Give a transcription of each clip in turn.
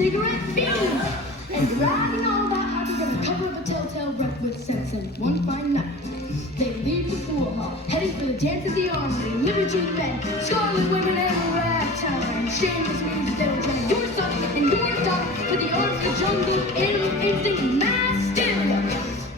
cigarette fiends and bragging all about how they're gonna cover up a telltale wreck with sense. And one fine night, they leave the pool hall, heading for the dance of the army, liberty men, scarlet women, and ragtime. Shameless means that they will train your son and your daughter for the arms of the jungle, animal instinct, mass hysteria.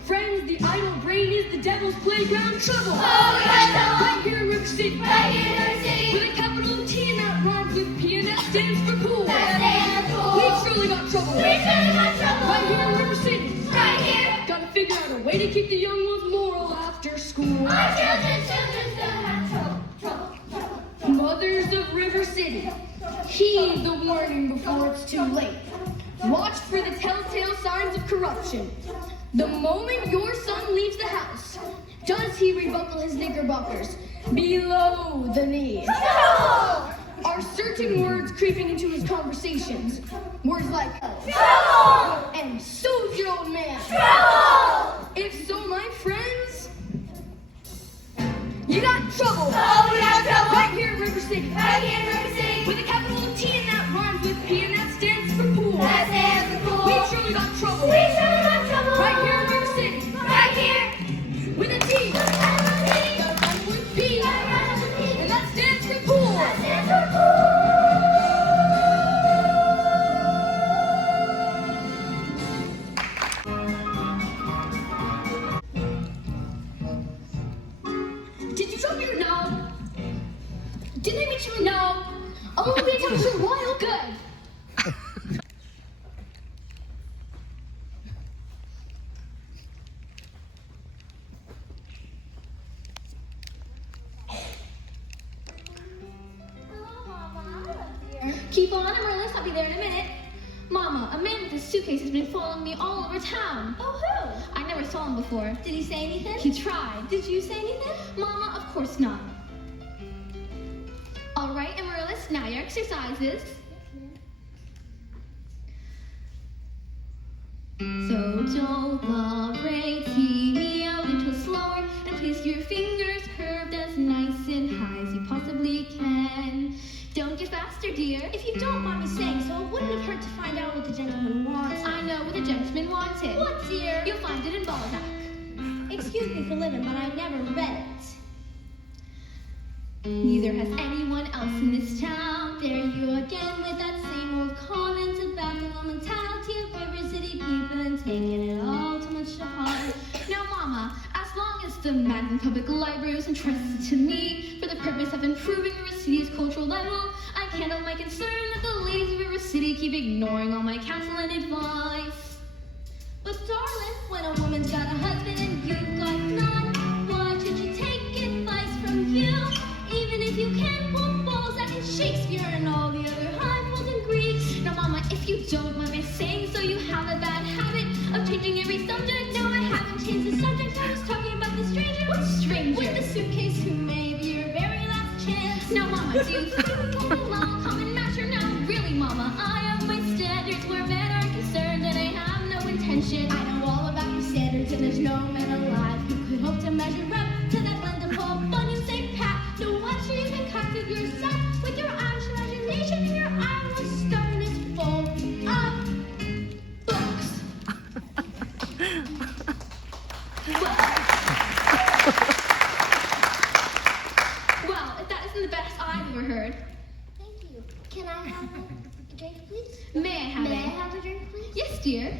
Friends, the idle brain is the devil's playground. Trouble! Oh, we got trouble! Right here in River City. Right here in River City. With a capital T and that rhymes with P and that stands for cool. That stands for cool. We truly got trouble. We truly got trouble. Right here in River City. Right here. Gotta figure out a way to keep the young ones moral after school. Our children still have trouble. Mothers of River City, heed the warning before it's too late. Watch for the telltale signs of corruption. The moment your son leaves the house, does he rebuckle his knickerbockers below the knee? Trouble! Are certain words creeping into his conversations? Words like Trouble! and so's your old man. Trouble! If so, my friends, you got trouble. Oh, we got trouble. Right here in River City. Right here in River City. With a capital T and that rhymes with P and that stands for pool. That stands for cool. We truly got trouble. We truly got trouble. Right here in River City. Right here. With a T. That rhymes with P. And that stands for pool. That stands for cool. Did you drop your knob? Didn't I meet you a knob? I won't be talking for a while. Good. Keep on, Amaryllis. I'll be there in a minute. Mama, a man with a suitcase has been following me all over town. Oh, who? I never saw him before. Did he say anything? He tried. Did you say anything? Mama, of course not. All right, Amaryllis, now your exercises. So do, la, re, ti, mi, a little slower, and place your fingers curved as nice and high as you possibly can. Don't get faster, dear. If you don't mind me saying so, it wouldn't have hurt to find out what the gentleman wants. I know what the gentleman wanted. What, dear? You'll find it in Balzac. Excuse me for living, but I never read it. Neither has anyone else in this town. There you again with that same old comment about the mentality of River City people and taking it all too much to heart. Now, Mama, as long as the Manhattan Public Library was entrusted to me for the purpose of improving River City's cultural level, I can't help my concern that the ladies of River City keep ignoring all my counsel and advice. But darling, when a woman's got a husband and you've got none, why should you take advice from you? Even if you can't pull Balzac and Shakespeare and all the other high-falls and Greeks. Now, Mama, if you don't mind me saying so, you have a bad habit of changing every subject. No, I haven't changed the subject. I was talking about the stranger. What stranger? With the suitcase who may be your very last chance. Now, Mama, do you think we'll allow common matter? Now, really, Mama, I have my standards where men are concerned, and I have no intention. I know all about your standards, and there's no man alive who could hope to measure up to that blend of Paul Bunyan and St. Pat. No wonder you concocted yourself with your Irish imagination and your Irish stubbornness full of books. Well, if that isn't the best I've ever heard. Thank you. Can I have a drink, please? May I have May I it? have a drink, please? Yes, dear.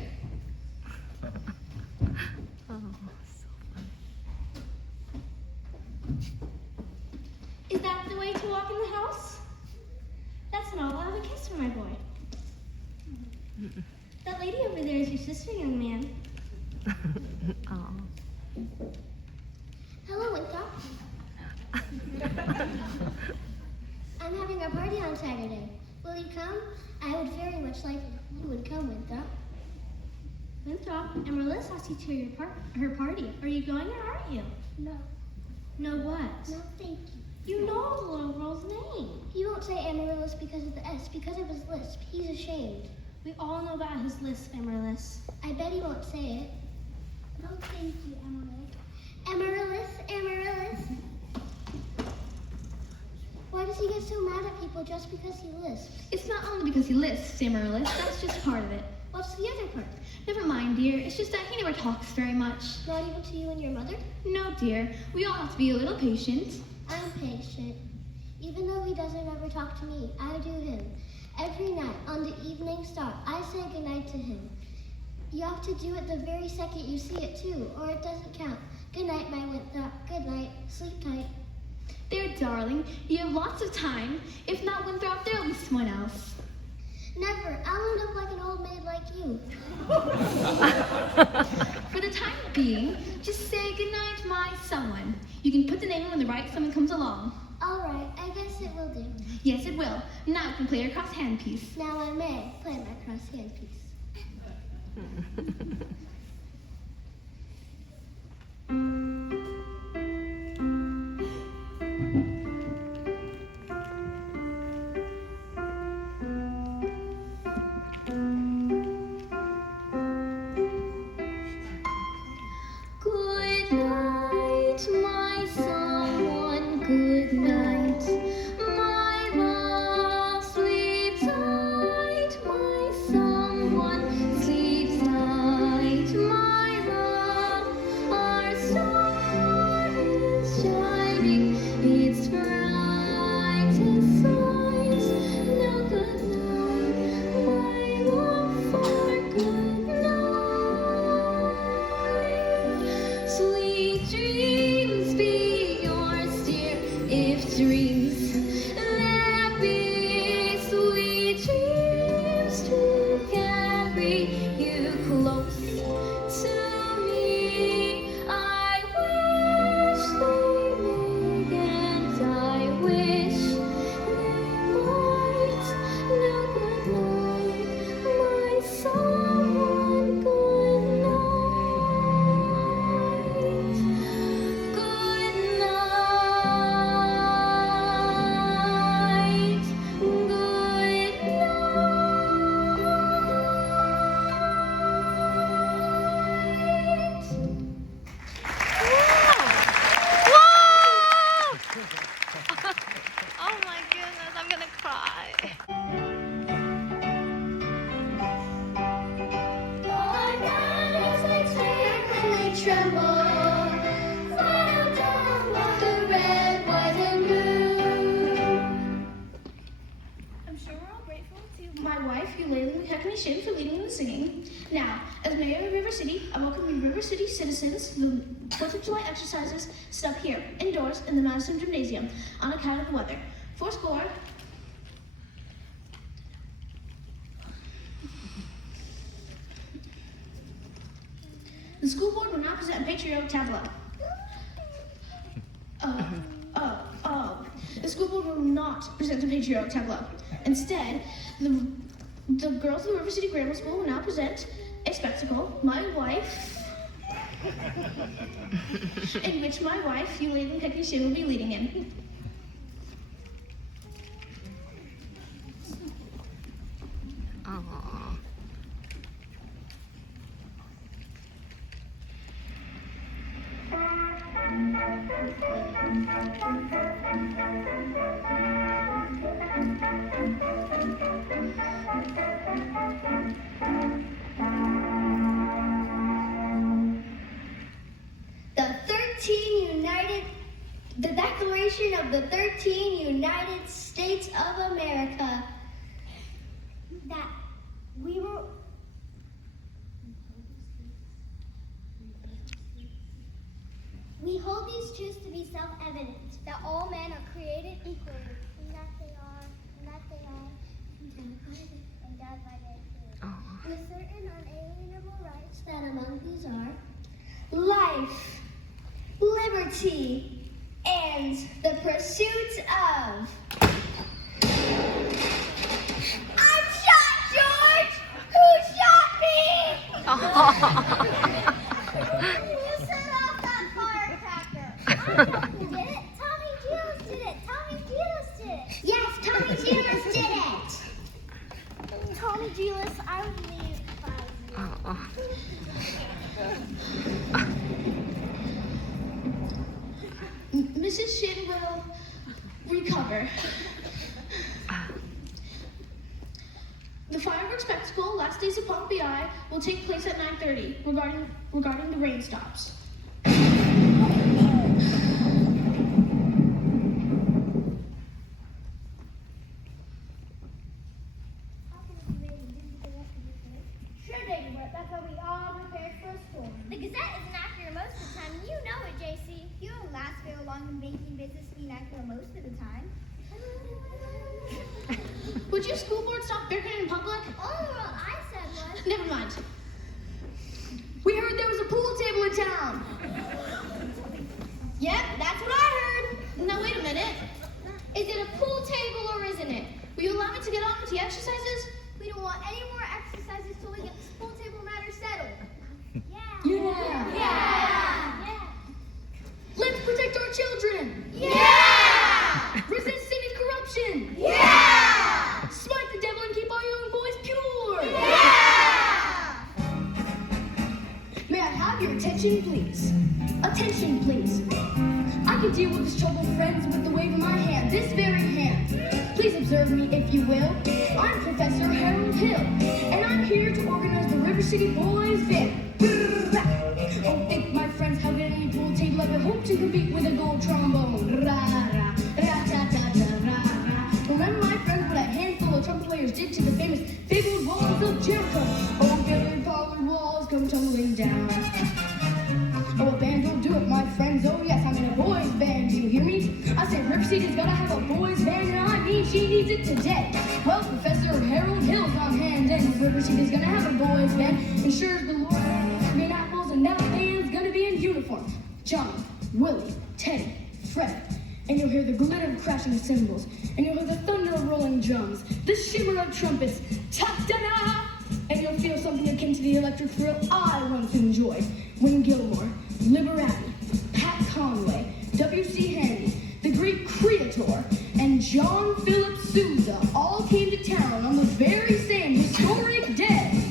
Is that the way to walk in the house? That's an all of a kiss for my boy. That lady over there is your sister, young man. Hello, Winthrop. I'm having a party on Saturday. Will you come? I would very much like it if you would come, Winthrop. Winthrop, Amaryllis asked you to her party. Are you going or aren't you? No. No what? No, thank you. You know the little girl's name. He won't say Amaryllis because of the S, because of his lisp. He's ashamed. We all know about his lisp, Amaryllis. I bet he won't say it. No, thank you, Amaryllis. Amaryllis, Amaryllis. Why does he get so mad at people people just because he lisps. It's not only because he lisps, Amaryllis. That's just part of it. What's the other part? Never mind, dear. It's just that he never talks very much. Not even to you and your mother? No, dear. We all have to be a little patient. I'm patient. Even though he doesn't ever talk to me, I do him. Every night, on the evening star, I say goodnight to him. You have to do it the very second you see it, too, or it doesn't count. Good night, my Winthrop. Good night. Sleep tight. There, darling. You have lots of time. If not Winthrop, there'll be someone else. Never. I'll end up like an old maid like you. For the time being, just say goodnight, my someone. You can put the name when the right someone comes along. All right. I guess it will do. Yes, it will. Now you can play your cross-hand piece. Now I may play my cross-hand piece. Good night, my someone. Good night, my love. Sleep tight, my someone. Sleep tight, my love. Our star is shining, its brightest eyes. Now good night, my love, for good night. Sweet dreams be yours, dear, if dreams there be. Sweet dreams to carry you close to me. I wish they may, and I wish they might. Now good night, my someone. Good night. Good night. Good Oh my goodness, I'm gonna cry. Our banners they sway when they tremble. Fly down like the red, white, and blue. I'm sure we're all grateful to my wife, Eulalie McKechnie Shin, for leading the singing. Now, as mayor of River City, I welcome you River City citizens to the 4th of July exercises set up here, indoors, in the Madison Gymnasium, on account of the weather. Fourscore. The school board will now present a patriotic tableau. The school board will not present a patriotic tableau. Instead, the girls of the River City Grammar School will now present a spectacle, My Wife, in which my wife, Eulalie McKechnie Shin, will be leading in. Aww. The Declaration of the 13 United States of America. That we were. We hold these truths to be self-evident, that all men are created equally, and that they are endowed by their Creator, with certain unalienable rights, that among these are life, liberty, and the pursuit of. I'm shot, George! Who shot me? Who set off that firecracker? I fucking did it. Tommy Giles did it. Tommy Giles did it. Yes, Tommy Giles did it. Tommy Giles, I would leave Mrs. Shin will recover. spectacle, Last Days of Pompeii, will take place at 9:30 regarding the rain stops. Sure, David, that's why we all prepared for a storm. The Gazette is inaccurate most of the time, and you know it, JC. You don't last very long in banking business to be inaccurate most of the time. Would you school board stop bickering in public? All I said was... Never mind. We heard there was a pool table in town. Yep, that's what I heard. Now wait a minute. Is it a pool table or isn't it? Will you allow me to get on with the exercises? We don't want any more exercises till we get this pool table matter settled. Yeah. Let's protect our children. Yeah! Resist city's corruption. Yeah! Smite the devil and keep our young boys pure. Yeah! May I have your attention, please? Attention, please. I can deal with this troubled friends with the wave of my hand, this very hand. Please observe me, if you will. I'm Professor Harold Hill, and I'm here to organize the River City Boys Band. Oh, think my friends, how can any pool table ever hope to compete with a gold trombone? Ra-ra, ra-ta-ta-ta-ra-ra. Remember, my friends, what a handful of trumpet players did to the famous fabled walls of Jericho. Oh, gathered powered walls come tumbling down. Oh, a band will do it, my friends. Oh, yes, I'm in a boys' band. Do you hear me? I said River City's gotta have a boys' band, and I mean she needs it today. Well, Professor Harold Hill's on hand, and River City's gonna have a boys' band. And sure as the Lord green apples, and that band's gonna be in uniform. John, Willie, Teddy, Fred. And you'll hear the glitter of crashing cymbals, and you'll hear the thunder of rolling drums, the shimmer of trumpets, ta-da-da! And you'll feel something akin to the electric thrill I once enjoyed when Gilmore, Liberati, Pat Conway, W.C. Handy, the Greek Creator, and John Philip Sousa all came to town on the very same historic day.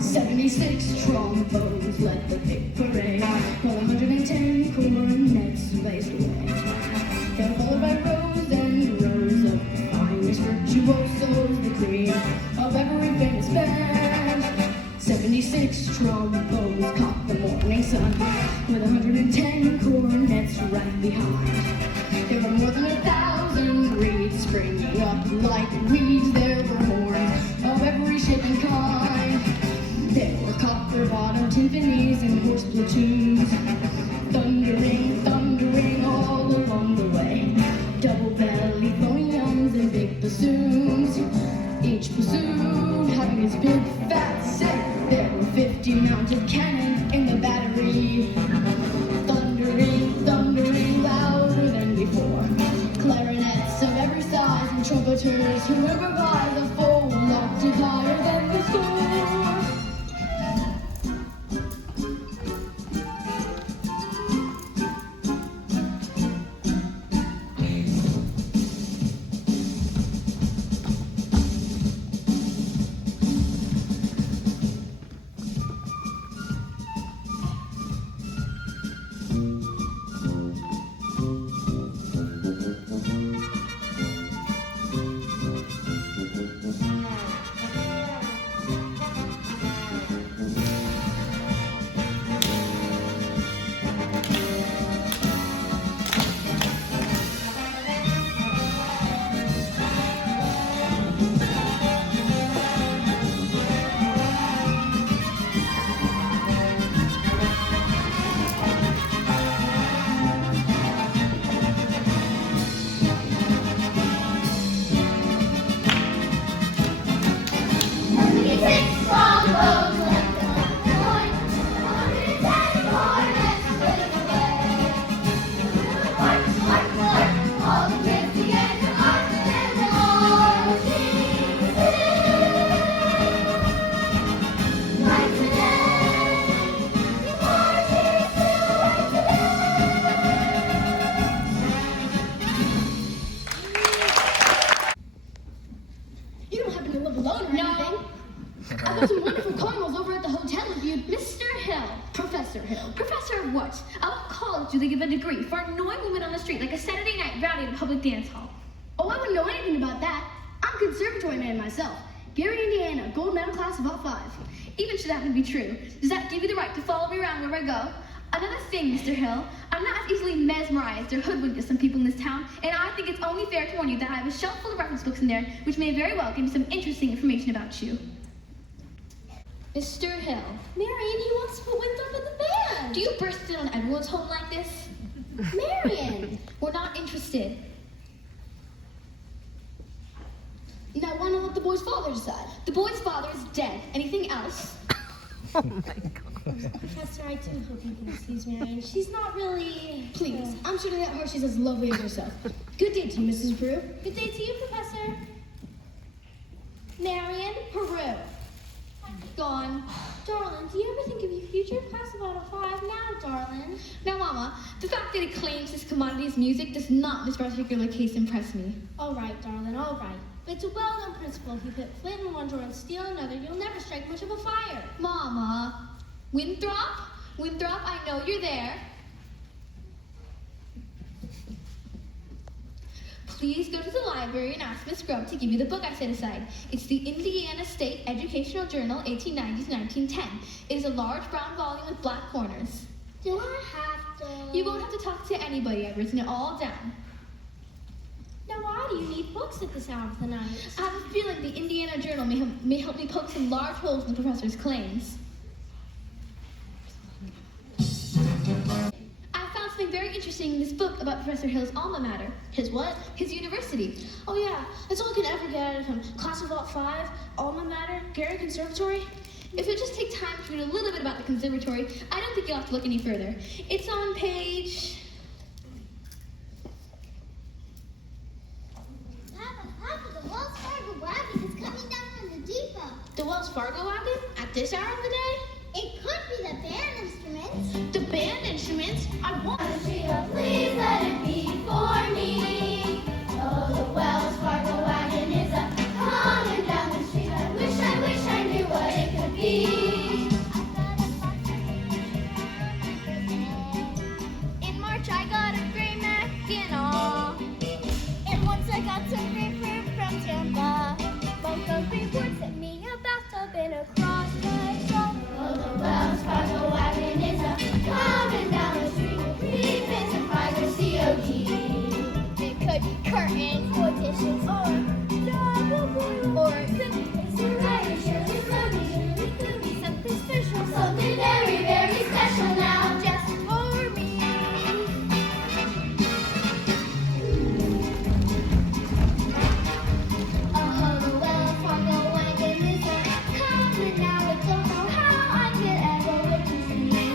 "76 trombones led the big parade, while 110 cornets blazed away. They were followed by rows and rows of finest virtuosos, the cream of every famous band. 76 trombones caught the morning sun, with 110 cornets right behind. There were more than 1,000 reeds springing up like weeds. There were horns of every shape and kind. There were copper-bottomed timpanis and horse platoons, thundering, thundering all along the way. Double-bellied volumes and big bassoons, each bassoon having its big fat set. There were 50 mounted cannon in the battery, thundering, thundering louder than before. Clarinets of every size and trumpeters who improvise a full octave higher than the score. You don't happen to live alone or anything? I've got some wonderful beautiful caramels over at the hotel if you'd... Mr. Hill. Professor Hill. Professor of what? At what college do they give a degree for annoying women on the street like a Saturday night rowdy at a public dance hall? Oh, I wouldn't know anything about that. I'm a conservatory man myself. Gary, Indiana, gold medal class of all 5. Even should that be true, does that give you the right to follow me around wherever I go? Another thing, Mr. Hill, I'm not as easily mesmerized or hoodwinked as some people in this town, and I think it's only fair to warn you that I have a shelf full of reference books in there which may very well give me some interesting information about you. Mr. Hill. Marion, he wants to put Winthrop in the band. Do you burst in on everyone's home like this? Marion. We're not interested. Now, why not let the boy's father decide? The boy's father is dead. Anything else? Oh my god. Professor, I do hope you can excuse Marion. She's not really... Please, I'm sure that her she's as lovely as yourself. Good day to you, Mrs. Brew. Good day to you, Professor. Marion, Peru. Gone. Darling, do you ever think of your future? Class of Auto 5 now, darling. Now, Mama, the fact that he claims his commodity is music does not in this particular case impress me. All right, darling, all right. But it's a well-known principle. If you put flint in one drawer and steel in another, you'll never strike much of a fire. Mama, Winthrop, I know you're there. Please go to the library and ask Miss Grubb to give you the book I set aside. It's the Indiana State Educational Journal, 1890 to 1910. It is a large brown volume with black corners. Do I have to... You won't have to talk to anybody. I've written it all down. Now, why do you need books at this hour of the night? I have a feeling the Indiana Journal may help me poke some large holes in the professor's claims. I found something very interesting in this book about Professor Hill's alma mater. His what? His university. Oh, yeah. That's all I could ever get out of him. Class of Auto 5, alma mater, Gary Conservatory. If you'll just take time to read a little bit about the conservatory, I don't think you'll have to look any further. It's on page... Papa, the Wells Fargo wagon is coming down from the depot. The Wells Fargo wagon? At this hour of the day? It could be the band instruments. The band instruments? I want... Please let it be for me. Oh, the Wells Fargo wagon is coming down the street. I wish I knew what it could be. In March I got a gray Mackinac. And once I got some grapefruit from Tampa. Bunko Greenport sent me a bathtub and a cross-cut straw. Oh, the Wells Fargo wagon is coming down the street. Three pins and five or COD. It could be curtains or dishes or double boil or simply surely could be something special. Something very, very special now just for me. Oh, the Wells Fargo wagon is coming now. I don't know how I could ever wait to see.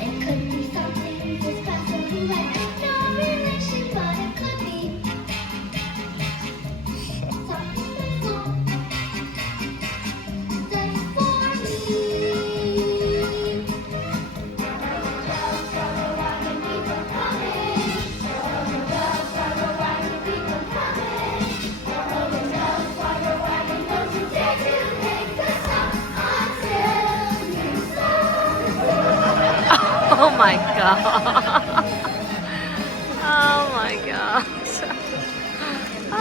It could be something so special like no relation, but it could be something special just for me. Wells Fargo wagon, people coming. Oh, the Wells Fargo wagon, people coming. Oh, the Wells Fargo wagon, don't you dare to make a stop until you stop. Oh my god. Oh my god. Oh.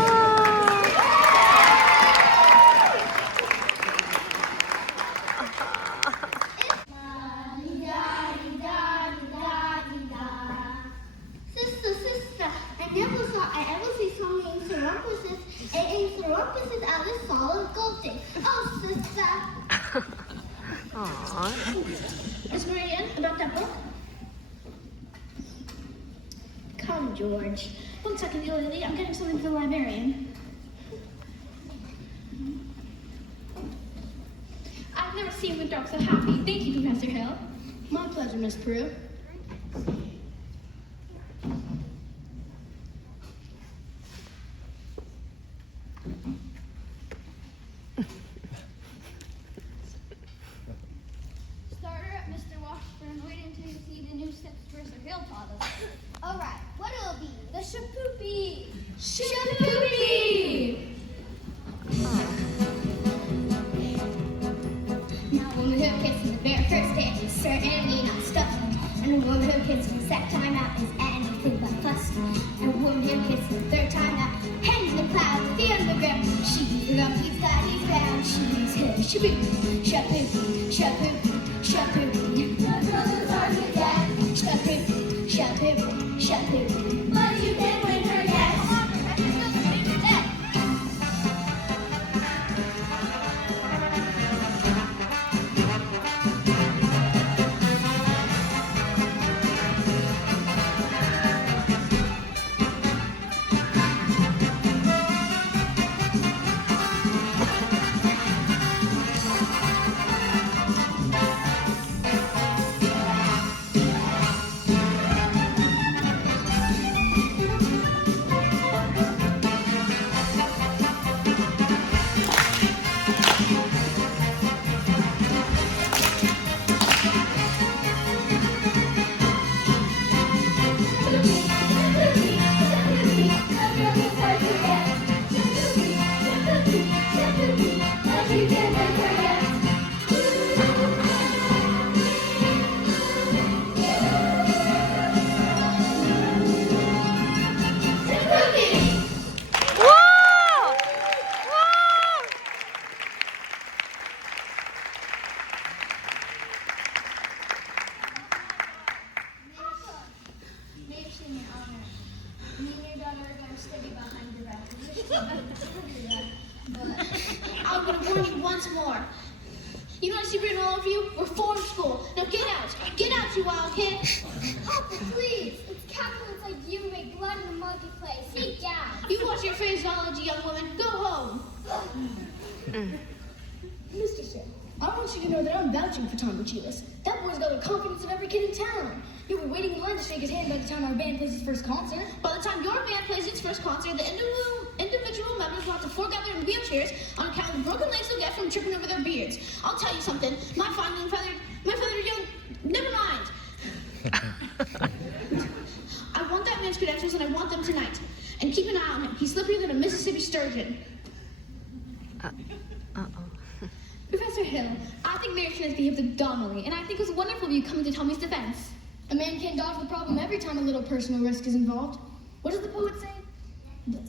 Sister, I never see so many Cerampuses and Cerampuses out of solid gold thing. Oh, sister. Aww. Miss Marianne, about that book? Come, George. 1 second, Lily. I'm getting something for the librarian. I've never seen Winthrop so happy. Thank you, Professor Hill. My pleasure, Miss Peru. Starter at Mr. Washburn. Wait until you see the new steps Professor Hill taught us. All right, what'll it be? The Shapoopy. Shapoopy! who kisses the very first dance is certainly not stuffed. And a woman who kisses the second time out is anything but fussed. And a woman who kisses the third time out hangs in the clouds, feet on the ground. She's up, he's got his bound. She's her shaboo, shaboo, shaboo, shaboo. The girl who's hard to get. Shaboo, shaboo, shaboo. But you can win her, yes. I'm going to warn you once more. You know what I see written all over you? Reform school. Now get out. Get out, you wild kid. Papa, please. It's capitalists like you who make blood in the marketplace. Sit down. You watch your phraseology, young woman. Go home. Mr. Sim, I want you to know that I'm vouching for Tom Bachilis. That boy's got the confidence of every kid in town. You'll be waiting in line to shake his hand by the time our band plays its first concert. By the time your band plays its first concert, the individual members will have to foregather in wheelchairs on account of the broken legs they'll get from tripping over their beards. I'll tell you something. My feathered young... Never mind. I want that man's credentials, and I want them tonight. And keep an eye on him. He's slipperier than a Mississippi sturgeon. Professor Hill, I think Mary Smith behaved abdominally, and I think it was wonderful of you coming to Tommy's defense. A man can't dodge the problem every time a little personal risk is involved. What does the poet say?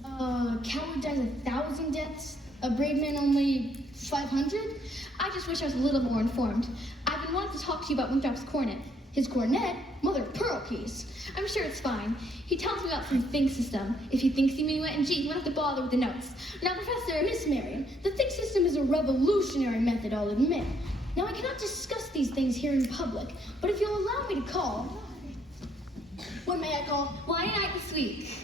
A coward dies 1,000 deaths, a brave man only 500? I just wish I was a little more informed. I've been wanting to talk to you about Winthrop's cornet. His cornet? Mother of pearl keys. I'm sure it's fine. He tells me about some think system. If he thinks he minuet and G, he won't have to bother with the notes. Now, Professor... Miss Marion, the think system is a revolutionary method, I'll admit. Now, I cannot discuss these things here in public, but if you'll allow me to call... When may I call? Well, any night this week.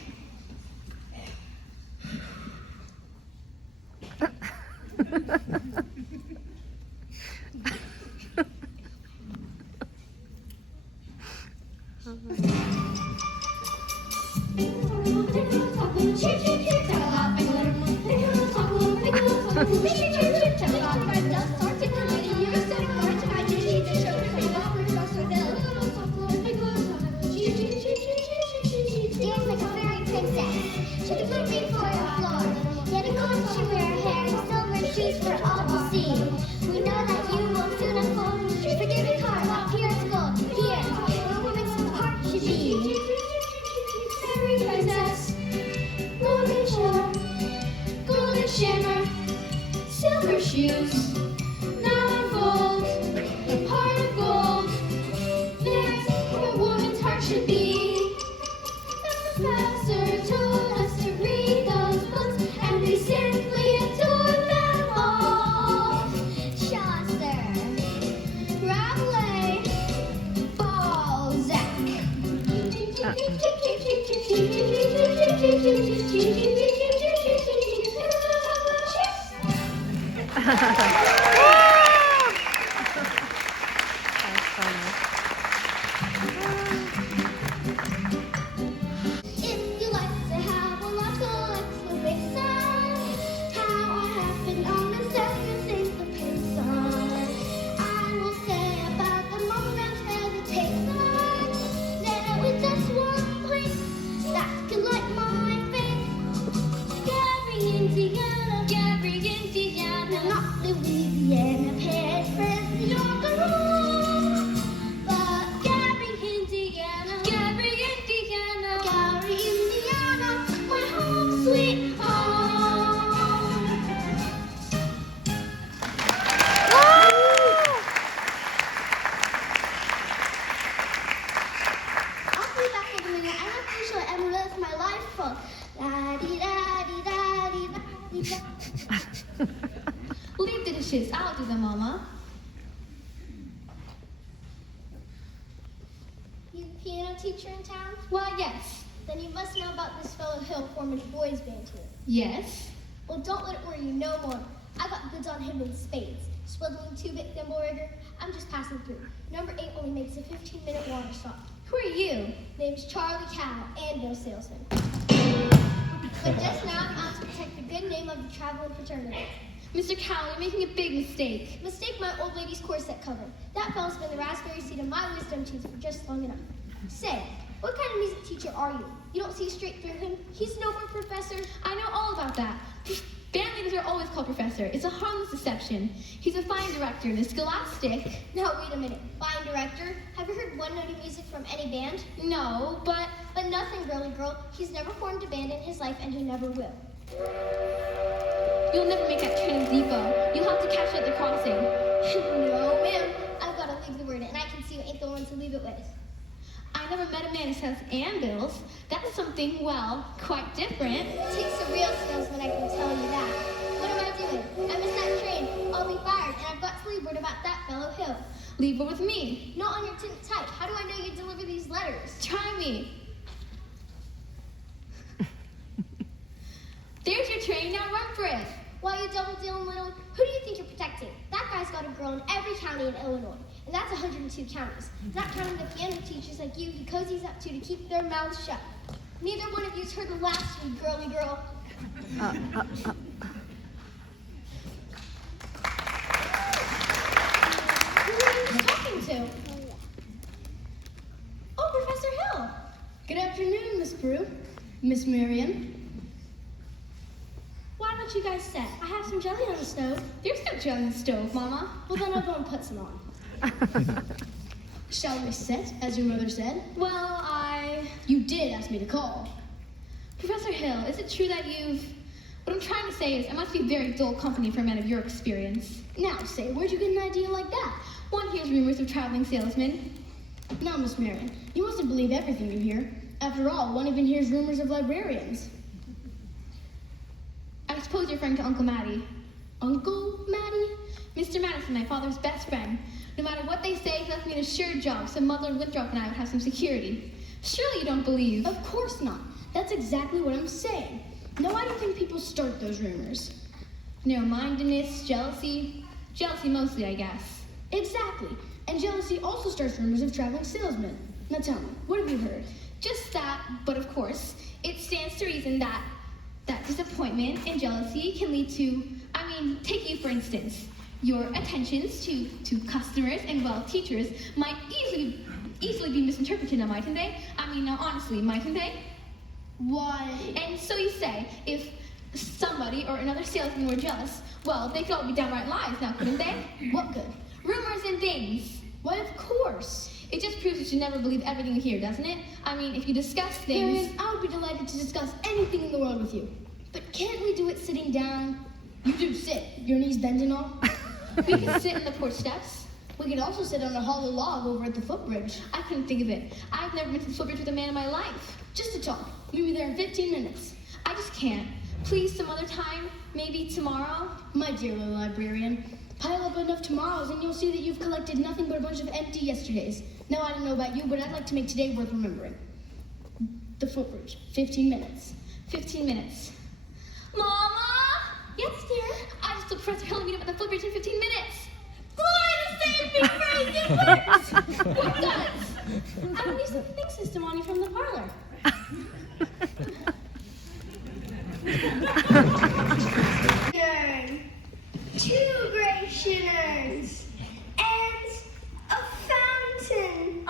Shimmer, teacher in town? Why, yes. Then you must know about this fellow Hill forming a boys' band here. Yes. Well, don't let it worry you no more. I got goods on him in spades. Swiveling 2-bit thimble rigger. I'm just passing through. Number 8 only makes a 15-minute water stop. Who are you? Name's Charlie Cow, anvil salesman. But just now, I'm out to protect the good name of the traveling fraternity. Mr. Cowell, you're making a big mistake. Mistake my old lady's corset cover. That fellow's been the raspberry seed of my wisdom tooth for just long enough. Say, what kind of music teacher are you? You don't see straight through him? He's no more professor. I know all about that. Band leaders are always called professor. It's a harmless deception. He's a fine director and a scholastic. Now, wait a minute. Fine director? Have you heard one-note music from any band? No, but nothing, girly girl. He's never formed a band in his life, and he never will. you'll never make that train depot. You'll have to catch it at the crossing. No, ma'am. I've got to leave the word, and I can see you ain't the one to leave it with. I never met a man who sells anvils. That's something, well, quite different. It takes a real salesman, I can tell you that. What am I doing? I missed that train. I'll be fired, and I've got to leave word about that fellow Hill. Leave her with me. Not on your tin type. How do I know you deliver these letters? Try me. There's your train, now run for it. While you double dealing little, who do you think you're protecting? That guy's got a girl in every county in Illinois, and that's 102 counties. Not counting the piano teachers like you he cozies up to keep their mouths shut. Neither one of you's heard the last of me, girly girl. Who are you talking to? Oh, Professor Hill. Good afternoon, Miss Prue. Miss Marion. Why don't you guys sit? I have some jelly on the stove. There's no jelly in the stove, Mama. Well, then I'll go and put some on. Shall we sit, as your mother said? Well, You did ask me to call. Professor Hill, is it true that what I'm trying to say is I must be very dull company for a man of your experience. Now, say, where'd you get an idea like that? One hears rumors of traveling salesmen. Now, Miss Marion, you mustn't believe everything you hear. After all, one even hears rumors of librarians. I suppose you're referring to Uncle Matty. Uncle Matty? Mr. Madison, my father's best friend. No matter what they say, he left me an assured job, so Mother Winthrop and I would have some security. Surely you don't believe. Of course not. That's exactly what I'm saying. No, I don't think people start those rumors. Narrow-mindedness, jealousy. Jealousy mostly, I guess. Exactly. And jealousy also starts rumors of traveling salesmen. Now tell me, what have you heard? Just that, but of course, it stands to reason that disappointment and jealousy can lead to, take you for instance. Your attentions to customers and, well, teachers might easily be misinterpreted, now mightn't they? Now honestly, mightn't they? Why? And so you say, if somebody or another salesman were jealous, well, they could all be downright lies, now couldn't they? What good? Rumors and things. Why, of course. It just proves you should never believe everything you hear, doesn't it? If you discuss things... Marion, I would be delighted to discuss anything in the world with you. But can't we do it sitting down? You do sit. Your knees bend and all. We could sit in the porch steps. We could also sit on a hollow log over at the footbridge. I couldn't think of it. I've never been to the footbridge with a man in my life. Just to talk. We'll be there in 15 minutes. I just can't. Please, some other time. Maybe tomorrow. My dear little librarian, pile up enough tomorrows and you'll see that you've collected nothing but a bunch of empty yesterdays. Now, I don't know about you, but I'd like to make today worth remembering. The footbridge. 15 minutes. 15 minutes. Mama! Yes, dear? I just told Professor Hill to meet up at the footbridge in 15 minutes. Glory to save me, crazy works! What does? I'm using the think system on you from the parlor. Two gray shinners and a fountain.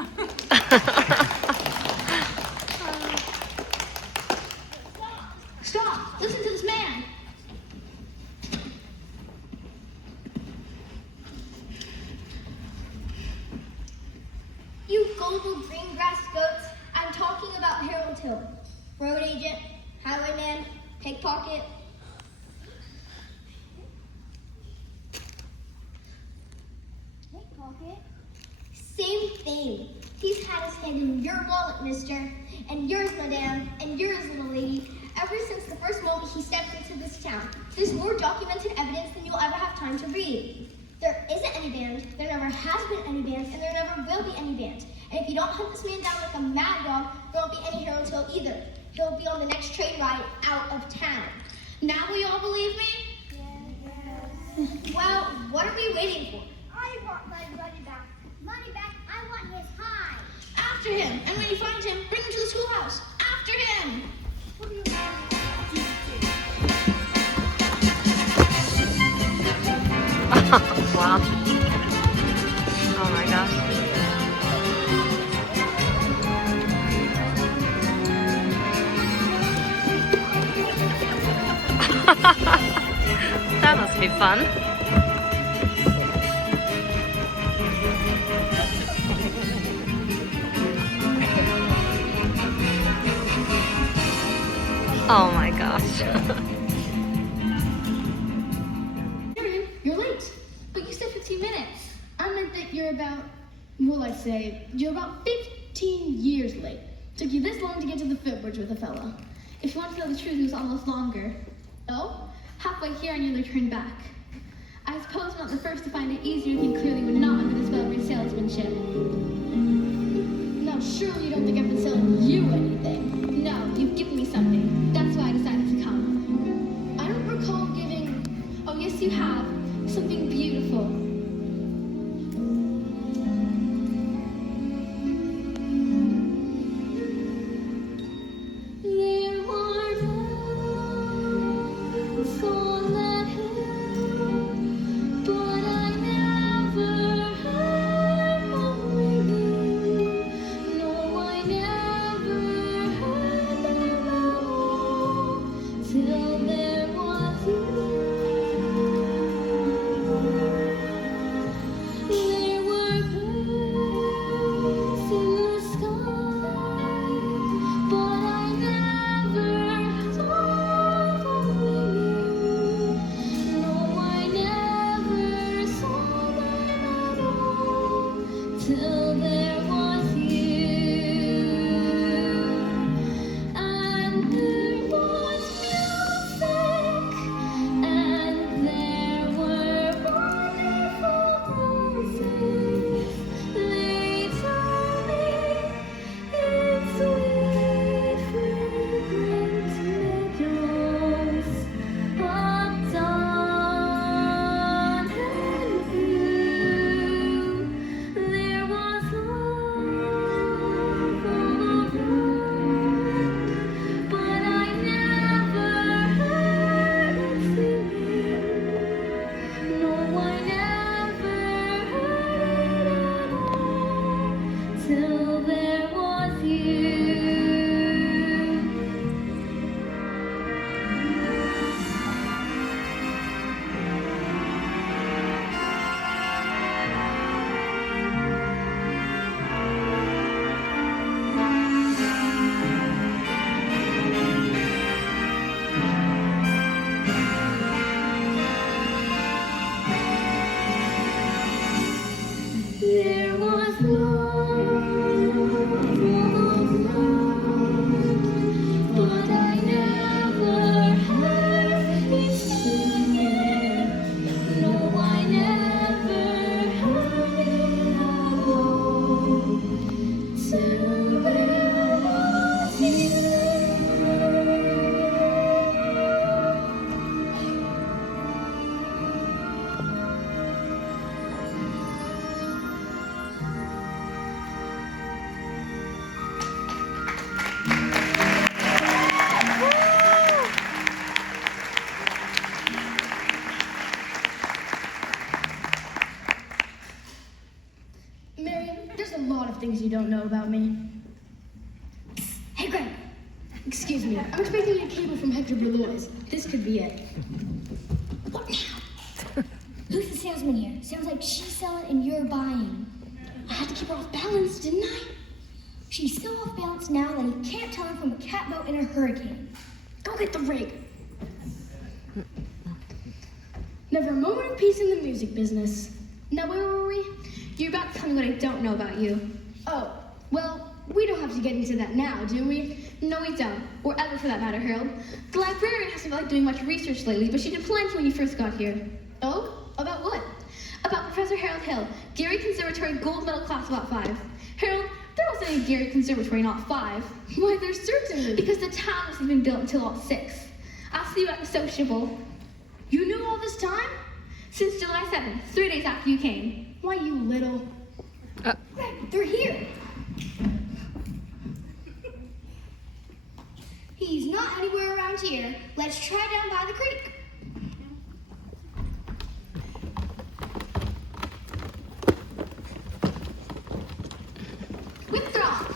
Stop! Listen to this man! You gullible green grass goats, I'm talking about Harold Hill. Road agent, highwayman, pickpocket. Pickpocket? Same thing. He's had his hand in your wallet, mister, and yours, madame, and yours, little lady, ever since the first moment he stepped into this town. There's more documented evidence than you'll ever have time to read. There isn't any band, there never has been any bands, and there never will be any bands. And if you don't hunt this man down like a mad dog, there won't be any Harold Hill either. He'll be on the next train ride out of town. Now will you all believe me? Yes. Well, what are we waiting for? I want my money back. Money back, I want his high. After him. And when you find him, bring him to the schoolhouse. After him. What do you want? Wow. Oh my gosh. That must be fun. Oh my gosh. Miriam, you're late. But you said 15 minutes. I meant that you're about, you're about 15 years late. Took you this long to get to the footbridge with a fella. If you want to know the truth, it was almost longer. Oh? Halfway here, I nearly turned back. I suppose I'm not the first to find it easier to think clearly when not under the spell of your salesmanship. Now, surely you don't think I've been selling you anything. No, you've given me something. That's why I decided to come. I don't recall giving... Oh, yes, you have. Something beautiful. There were bells on that hill, but I never heard them ringing. No, I never heard them at all, till there was you. There were birds in the sky, but I never saw them ringing. No, I never saw them at all, till there was you. And there was music, and there were wonderful roses. They told me in sweet fragrant meadows of dawn and blue. There was love all around, but I never heard it singing. No, I never heard it at all, till there was you. There was love all around, but I never heard it singing. No, I never heard it at all, till there was you. Miriam, there's a lot of things you don't know about me. Hey, Greg. Excuse me. I'm expecting a cable from Hector Belois. This could be it. What now? Who's the salesman here? Sounds like she's selling and you're buying. I had to keep her off balance, didn't I? She's so off balance now that he can't tell her from a catboat in a hurricane. Go get the rig. Never a moment of peace in the music business. Now, where were we? You're about to tell me what I don't know about you. Oh, well, we don't have to get into that now, do we? No, we don't. Or ever for that matter, Harold. The librarian hasn't been doing much research lately, but she did plenty when you first got here. Oh? About what? About Professor Professor Harold Hill, Gary Conservatory Gold Medal Class of 5. Harold, there wasn't any Gary Conservatory in 5. Why, there's certainly. Because the town wasn't even built until 6. I'll see you at the sociable. You knew all this time? Since July 7th, 3 days after you came. Why, you little. Greg, they're here. He's not anywhere around here. Let's try down by the creek. Withdraw.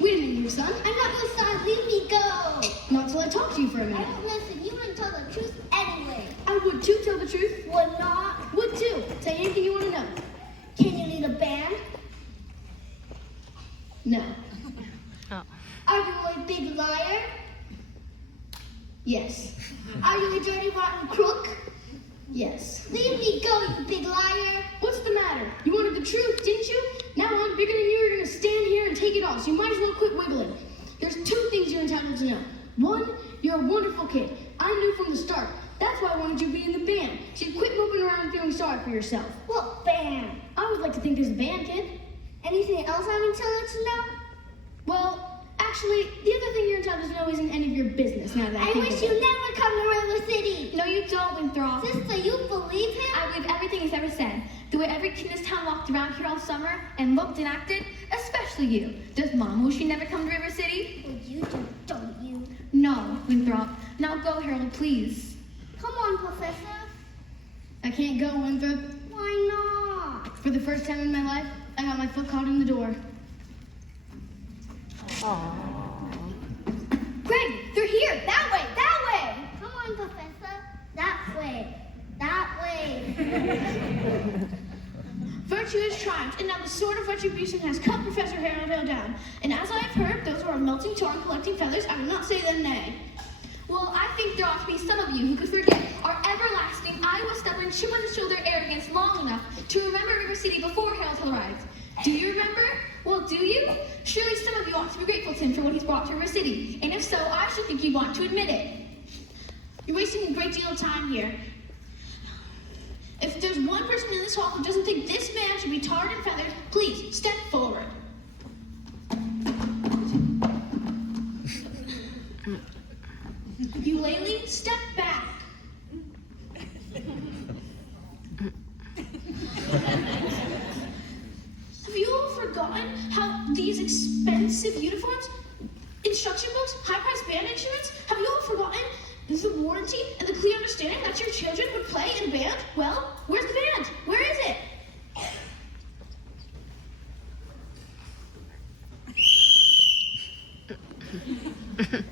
We didn't mean your son. I'm not your son. Leave me go. Not till I talk to you for a I minute. don't listen. You wouldn't tell the truth anyway. I would too tell the truth. Would not. Would too. Say anything you want to know. Can you lead a band? No. Oh. Are you a big liar? Yes. Are you a dirty, rotten crook? Yes. Leave me go, you big liar. What's the matter? You wanted the truth, didn't you? Now I'm bigger than you. You're going to stand here and take it all, so you might as well quit wiggling. There's 2 things you're entitled to know. 1, you're a wonderful kid. I knew from the start. That's why I wanted you to be in the band. So you quit moping around and feeling sorry for yourself. What band? I would like to think there's a band, kid. Anything else I'm entitled to know? Well, actually, the other thing you're entitled to know isn't any of your business now that I I think wish of you it. never come to River City. No, you don't, Winthrop. Sister, you believe him? I believe everything he's ever said. The way every kid in this town walked around here all summer and looked and acted, especially you. Does Mom wish you never come to River City? Well, you do, don't you? No, Winthrop. Now go, Harold, please. Come on, Professor. I can't go, Winthrop. Why not? For the first time in my life, I got my foot caught in the door. Greg, they're here. That way, that way. Come on, Professor. That way, that way. Virtue has triumphed, and now the sword of retribution has cut Professor Harold Hill down. And as I have heard, those who are melting tar and collecting feathers, I will not say them nay. Well, I think there ought to be some of you who could forget our everlasting, Iowa stubborn, chip on the shoulder arrogance long enough to remember River City before Harold Hill arrived. Do you remember? Well, do you? Surely some of you ought to be grateful to him for what he's brought to River City. And if so, I should think you'd want to admit it. You're wasting a great deal of time here. If there's one person in this hall who doesn't think this man should be tarred and feathered, please step forward. Eulalie, step back. Have you all forgotten how these expensive uniforms, instruction books, high-priced band instruments, have you all forgotten the warranty and the clear understanding that your children would play in a band? Well, where's the band? Where is it?